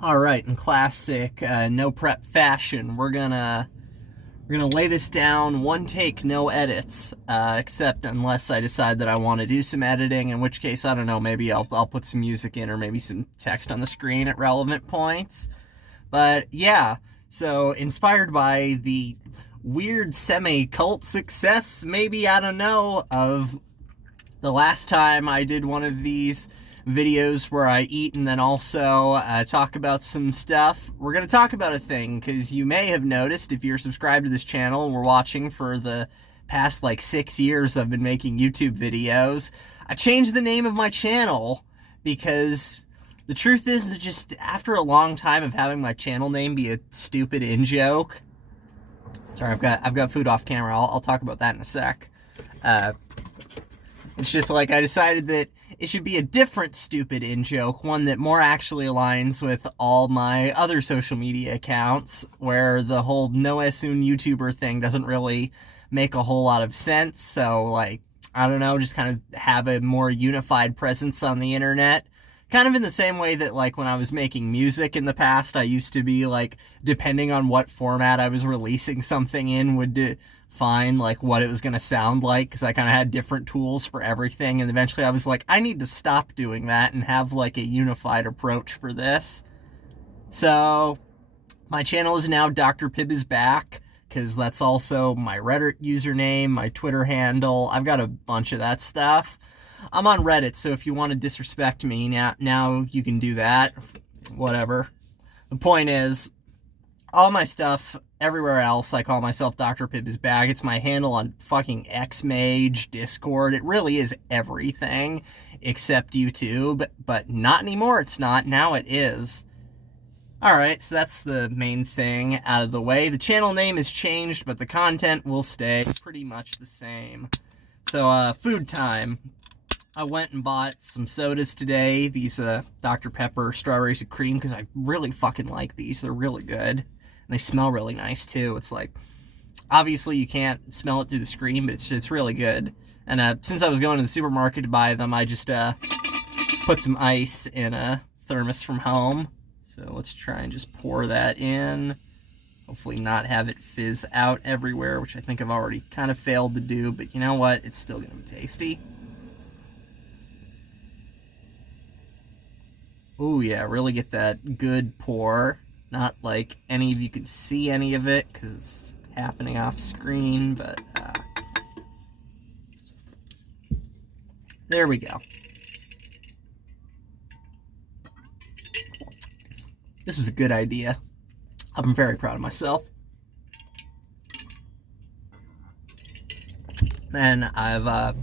All right, in classic no prep fashion, we're gonna lay this down one take, no edits, except unless I decide that I want to do some editing, in which case I don't know, maybe I'll put some music in or maybe some text on the screen at relevant points. But yeah, so inspired by the weird semi-cult success, maybe, I don't know, of the last time I did one of these videos where I eat and then also talk about some stuff, we're going to talk about a thing, because you may have noticed, if you're subscribed to this channel and we're watching for the past like 6 years I've been making YouTube videos, I changed the name of my channel because the truth is that just after a long time of having my channel name be a stupid in-joke, sorry, I've got food off camera, I'll talk about that in a sec. It's just like I decided that it should be a different stupid in-joke, one that more actually aligns with all my other social media accounts, where the whole Noah Soon YouTuber thing doesn't really make a whole lot of sense. So, like, I don't know, just kind of have a more unified presence on the internet. Kind of in the same way that, like, when I was making music in the past, I used to be, like, depending on what format I was releasing something in, would define, like, what it was going to sound like, because I kind of had different tools for everything, and eventually I was like, I need to stop doing that and have, like, a unified approach for this. So, my channel is now Dr. Pibb is Back, because that's also my Reddit username, my Twitter handle. I've got a bunch of that stuff. I'm on Reddit, so if you want to disrespect me, now you can do that. Whatever. The point is, all my stuff, everywhere else, I call myself Dr. Pibb is Back. It's my handle on fucking Xmage, Discord. It really is everything except YouTube, but not anymore. It's not. Now it is. Alright, so that's the main thing out of the way. The channel name has changed, but the content will stay pretty much the same. So, food time. I went and bought some sodas today. These Dr. Pepper Strawberries and Cream, because I really fucking like these. They're really good. And they smell really nice, too. It's like, obviously you can't smell it through the screen, but it's really good. And since I was going to the supermarket to buy them, I just put some ice in a thermos from home. So let's try and just pour that in. Hopefully not have it fizz out everywhere, which I think I've already kind of failed to do. But you know what? It's still going to be tasty. Oh yeah, really get that good pour. Not like any of you could see any of it because it's happening off screen, but there we go. This was a good idea. I'm very proud of myself. And I've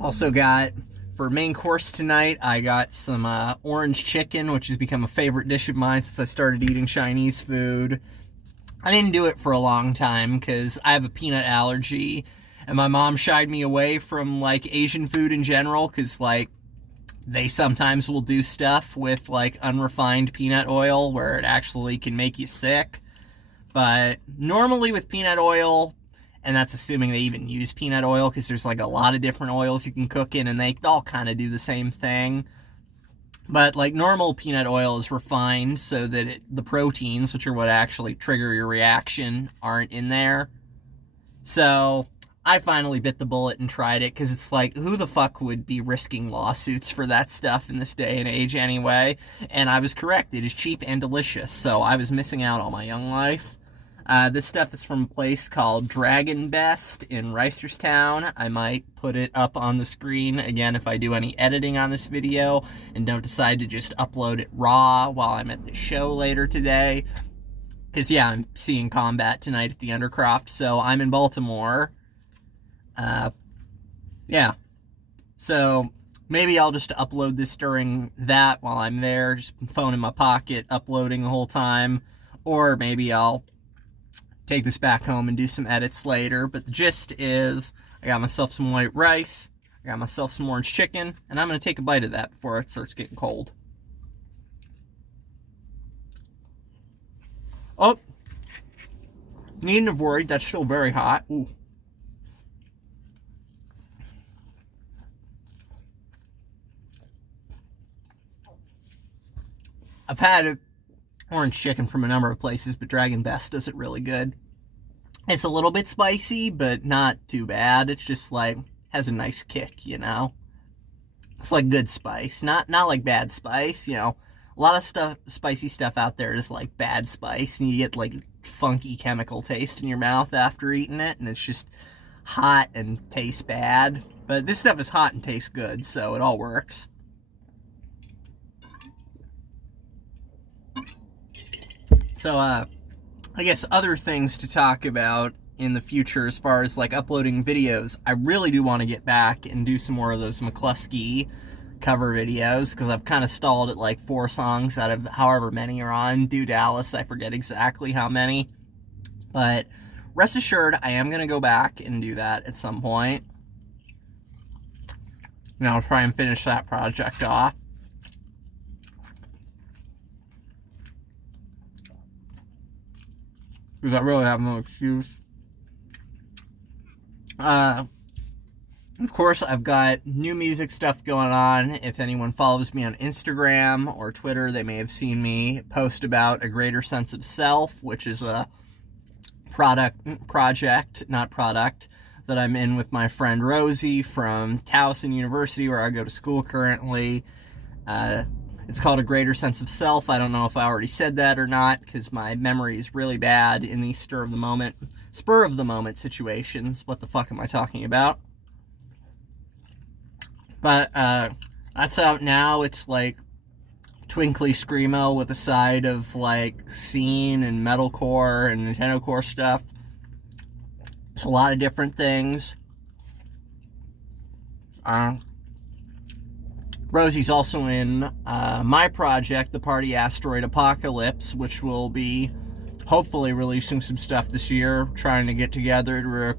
also got, for main course tonight, I got some orange chicken, which has become a favorite dish of mine since I started eating Chinese food. I didn't do it for a long time because I have a peanut allergy, and my mom shied me away from, like, Asian food in general, because, like, they sometimes will do stuff with, like, unrefined peanut oil where it actually can make you sick. But normally with peanut oil, and that's assuming they even use peanut oil, because there's like a lot of different oils you can cook in, and they all kind of do the same thing. But like normal peanut oil is refined so that the proteins, which are what actually trigger your reaction, aren't in there. So I finally bit the bullet and tried it, because it's like, who the fuck would be risking lawsuits for that stuff in this day and age anyway? And I was correct. It is cheap and delicious, so I was missing out all my young life. This stuff is from a place called Dragon Best in Reisterstown. I might put it up on the screen again if I do any editing on this video and don't decide to just upload it raw while I'm at the show later today. Because, yeah, I'm seeing Combat tonight at the Undercroft, so I'm in Baltimore. Yeah. So maybe I'll just upload this during that while I'm there, just phone in my pocket, uploading the whole time. Or maybe I'll take this back home and do some edits later. But the gist is, I got myself some white rice, I got myself some orange chicken, and I'm going to take a bite of that before it starts getting cold. Oh, needn't have worried, that's still very hot. Ooh. I've had orange chicken from a number of places, but Dragon Best does it really good. It's a little bit spicy, but not too bad. It's just like, has a nice kick, you know? It's like good spice, not like bad spice, you know? A lot of stuff, spicy stuff out there is like bad spice, and you get like funky chemical taste in your mouth after eating it, and it's just hot and tastes bad. But this stuff is hot and tastes good, so it all works. So, I guess other things to talk about in the future as far as like uploading videos, I really do want to get back and do some more of those McCluskey cover videos, because I've kind of stalled at like 4 songs out of however many are on Do Dallas. I forget exactly how many, but rest assured I am going to go back and do that at some point, and I'll try and finish that project off. Because I really have no excuse. Of course, I've got new music stuff going on. If anyone follows me on Instagram or Twitter, they may have seen me post about A Greater Sense of Self, which is a project, not product, that I'm in with my friend Rosie from Towson University, where I go to school currently. It's called A Greater Sense of Self. I don't know if I already said that or not, because my memory is really bad in these spur of the moment situations. What the fuck am I talking about? But that's out now. It's like twinkly screamo with a side of like scene and metalcore and Nintendo Core stuff. It's a lot of different things. Rosie's also in my project, The Party Asteroid Apocalypse, which will be hopefully releasing some stuff this year, trying to get together to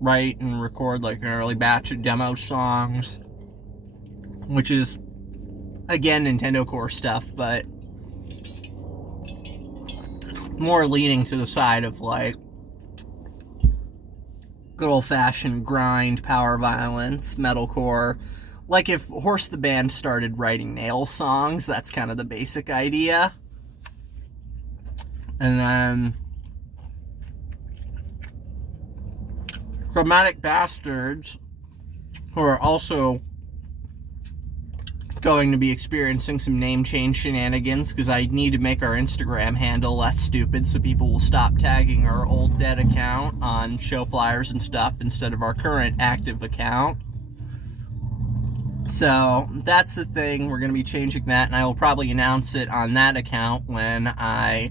write and record like an early batch of demo songs, which is, again, Nintendo Core stuff, but more leaning to the side of like good old-fashioned grind, power violence, metalcore. Like if Horse the Band started writing Nail songs, that's kind of the basic idea. And then Chromatic Bastards, who are also going to be experiencing some name change shenanigans, because I need to make our Instagram handle less stupid so people will stop tagging our old dead account on show flyers and stuff instead of our current active account. So that's the thing. We're going to be changing that, and I will probably announce it on that account when I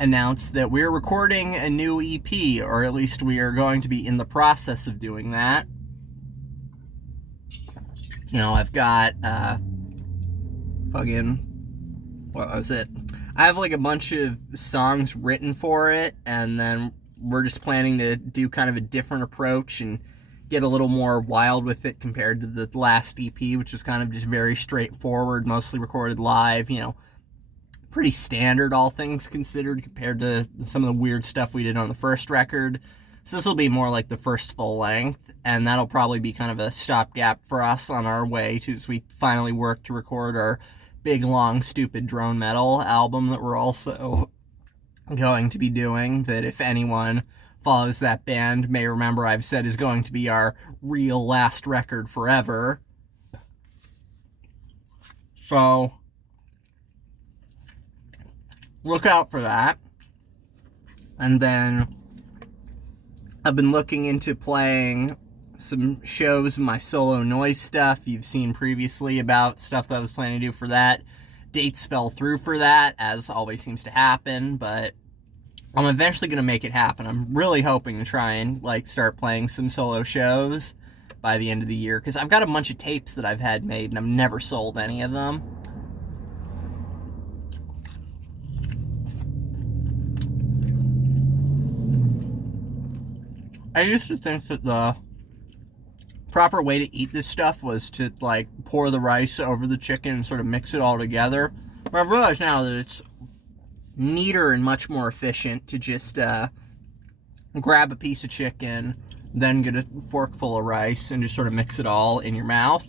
announce that we're recording a new EP, or at least we are going to be in the process of doing that. You know, I've got what was it? I have like a bunch of songs written for it, and then we're just planning to do kind of a different approach and get a little more wild with it compared to the last EP, which was kind of just very straightforward, mostly recorded live, you know, pretty standard, all things considered, compared to some of the weird stuff we did on the first record. So this will be more like the first full length, and that'll probably be kind of a stopgap for us on our way to, as we finally work to record our big, long, stupid drone metal album that we're also going to be doing, that if anyone follows that band may remember I've said is going to be our real last record forever. So look out for that. And then I've been looking into playing some shows of my solo noise stuff. You've seen previously about stuff that I was planning to do for that. Dates fell through for that, as always seems to happen, but I'm eventually going to make it happen. I'm really hoping to try and like start playing some solo shows by the end of the year, because I've got a bunch of tapes that I've had made and I've never sold any of them. I used to think that the proper way to eat this stuff was to like pour the rice over the chicken and sort of mix it all together. But I've realized now that it's neater and much more efficient to just grab a piece of chicken, then get a forkful of rice and just sort of mix it all in your mouth.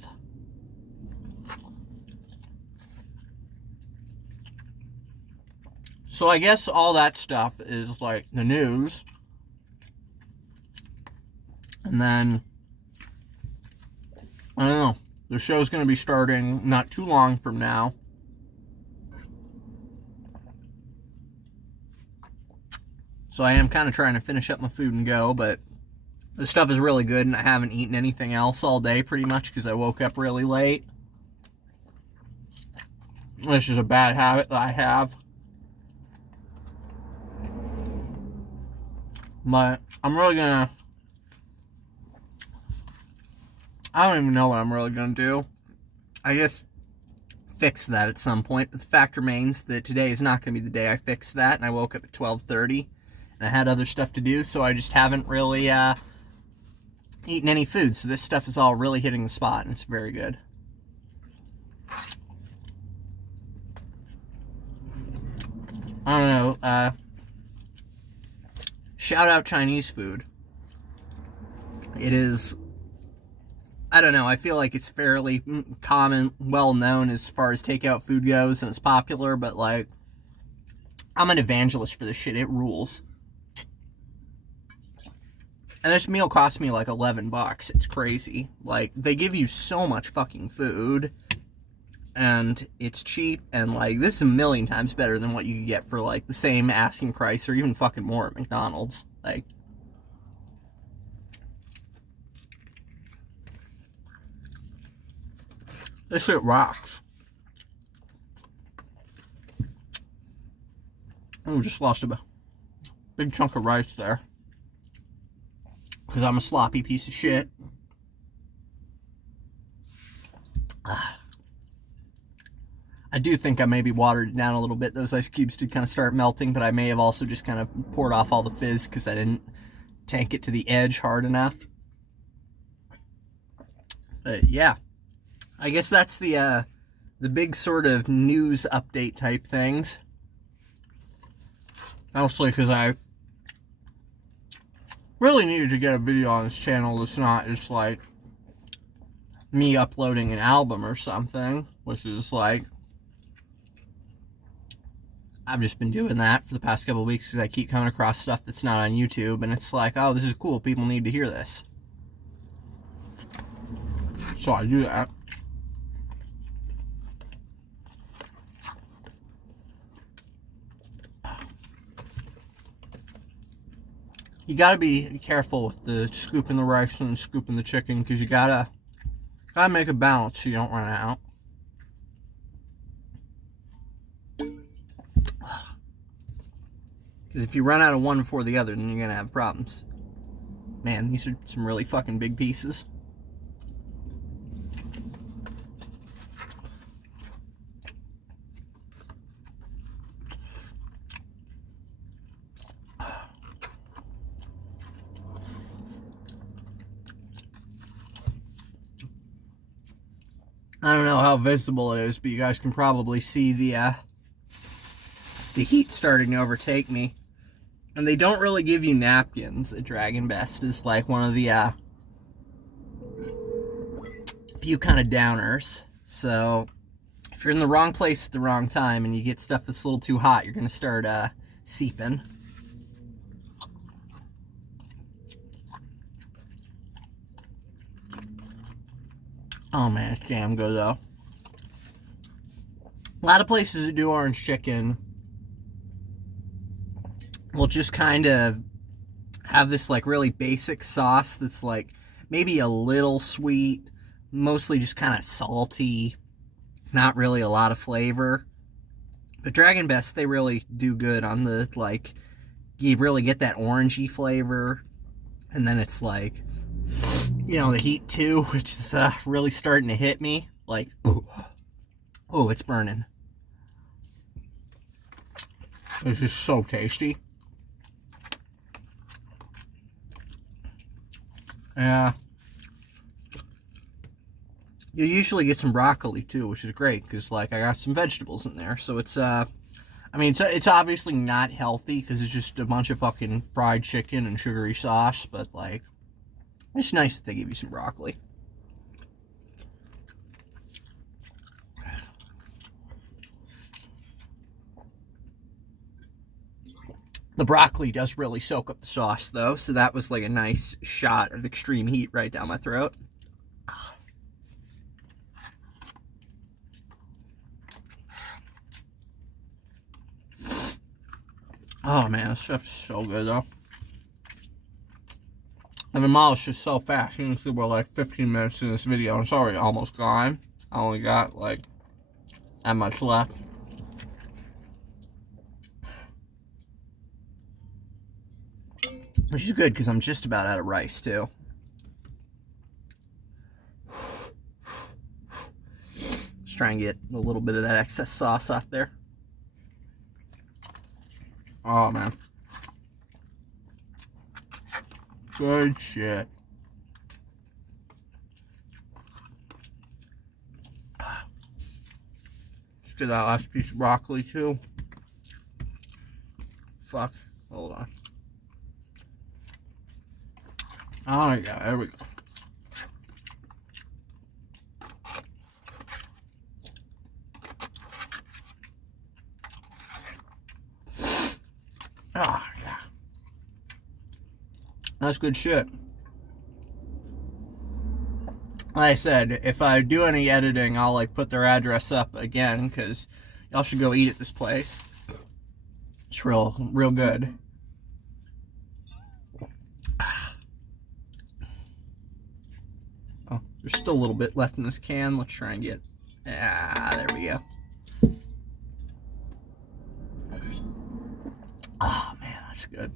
So I guess all that stuff is like the news. And then, I don't know, the show's going to be starting not too long from now. So I am kind of trying to finish up my food and go, but the stuff is really good and I haven't eaten anything else all day pretty much because I woke up really late. Which is a bad habit that I have. But I'm really gonna... I don't even know what I'm really gonna do. I guess fix that at some point. But the fact remains that today is not gonna be the day I fix that. And I woke up at 12:30 and I had other stuff to do, so I just haven't really eaten any food. So this stuff is all really hitting the spot and it's very good. I don't know, shout out Chinese food. It is, I don't know, I feel like it's fairly common, well known as far as takeout food goes, and it's popular, but like, I'm an evangelist for this shit, it rules. And this meal cost me like $11, it's crazy. Like, they give you so much fucking food, and it's cheap, and like, this is a million times better than what you could get for like the same asking price, or even fucking more at McDonald's. Like, this shit rocks. Oh, just lost a big chunk of rice there. Because I'm a sloppy piece of shit. I do think I maybe watered it down a little bit. Those ice cubes did kind of start melting, but I may have also just kind of poured off all the fizz because I didn't tank it to the edge hard enough. But yeah, I guess that's the big sort of news update type things. Mostly because I really needed to get a video on this channel that's not just like me uploading an album or something, which is like, I've just been doing that for the past couple of weeks because I keep coming across stuff that's not on YouTube, and it's like, oh, this is cool, people need to hear this. So I do that. You gotta be careful with the scooping the rice and scooping the chicken, because you gotta make a balance so you don't run out. Because if you run out of one before the other, then you're gonna have problems. Man, these are some really fucking big pieces. I don't know how visible it is, but you guys can probably see the heat starting to overtake me. And they don't really give you napkins at Dragon Best. It's like one of the few kind of downers. So if you're in the wrong place at the wrong time and you get stuff that's a little too hot, you're gonna start seeping. Oh man, it's damn good though. A lot of places that do orange chicken will just kind of have this like really basic sauce that's like maybe a little sweet, mostly just kind of salty, not really a lot of flavor. But Dragon Best, they really do good on the, like, you really get that orangey flavor, and then it's like, you know, the heat too, which is really starting to hit me. Like, oh, it's burning. It's just so tasty. Yeah. You usually get some broccoli too, which is great because like I got some vegetables in there. So it's I mean it's obviously not healthy because it's just a bunch of fucking fried chicken and sugary sauce, but like it's nice that they give you some broccoli. The broccoli does really soak up the sauce, though, so that was like a nice shot of extreme heat right down my throat. Oh man, this stuff's so good though. And the demolished is so fast. You can see we're like 15 minutes in this video. I'm sorry, almost gone. I only got like that much left. Which is good because I'm just about out of rice too. Just try and get a little bit of that excess sauce off there. Oh man. Good shit. Let's get that last piece of broccoli too. Fuck. Hold on. Oh yeah, there we go. Oh yeah. That's good shit. Like I said, if I do any editing, I'll like put their address up again, because y'all should go eat at this place. It's real good. Oh, there's still a little bit left in this can. Let's try and get... there we go. Oh man, that's good.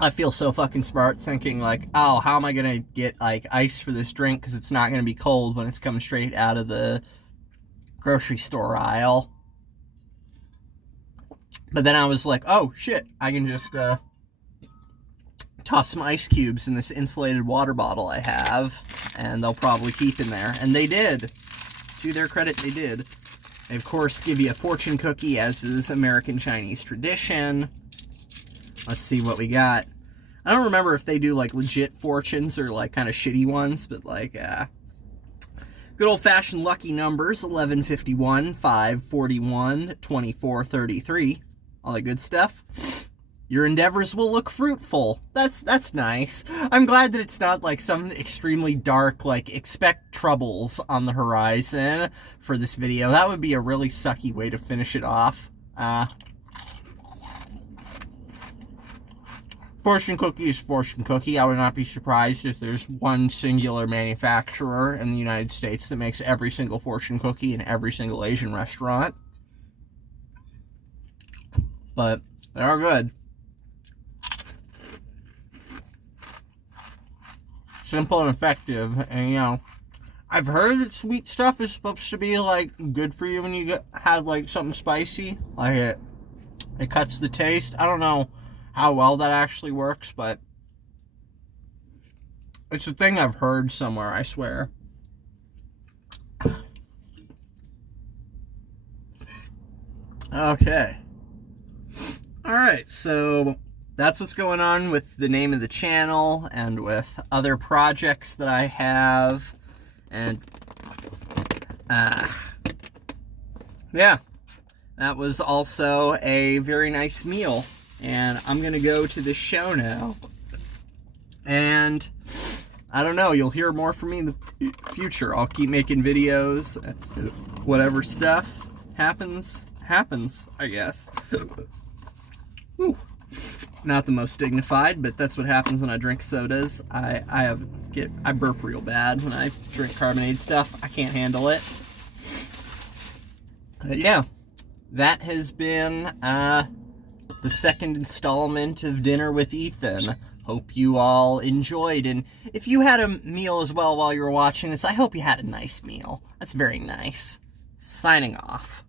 I feel so fucking smart thinking like, oh, how am I gonna get like ice for this drink because it's not gonna be cold when it's coming straight out of the grocery store aisle. But then I was like, oh shit, I can just toss some ice cubes in this insulated water bottle I have, and they'll probably keep in there. And they did. To their credit, they did. They of course give you a fortune cookie, as is American Chinese tradition. Let's see what we got. I don't remember if they do like legit fortunes or like kind of shitty ones, but like good old-fashioned lucky numbers: 1151, 541, 2433. All that good stuff. Your endeavors will look fruitful. That's nice. I'm glad that it's not like some extremely dark, like, expect troubles on the horizon for this video. That would be a really sucky way to finish it off. Fortune cookie is fortune cookie. I would not be surprised if there's one singular manufacturer in the United States that makes every single fortune cookie in every single Asian restaurant. But they are good. Simple and effective, and you know, I've heard that sweet stuff is supposed to be like good for you when you have like something spicy. Like it cuts the taste. I don't know how well that actually works, but it's a thing I've heard somewhere, I swear. Okay. Alright, so that's what's going on with the name of the channel and with other projects that I have. And, yeah, that was also a very nice meal. And I'm going to go to the show now. And, I don't know, you'll hear more from me in the future. I'll keep making videos. Whatever stuff happens, I guess. Whew. Not the most dignified, but that's what happens when I drink sodas. I burp real bad when I drink carbonated stuff. I can't handle it. But yeah, that has been the second installment of Dinner with Ethan. Hope you all enjoyed, and if you had a meal as well while you were watching this, I hope you had a nice meal. That's very nice. Signing off.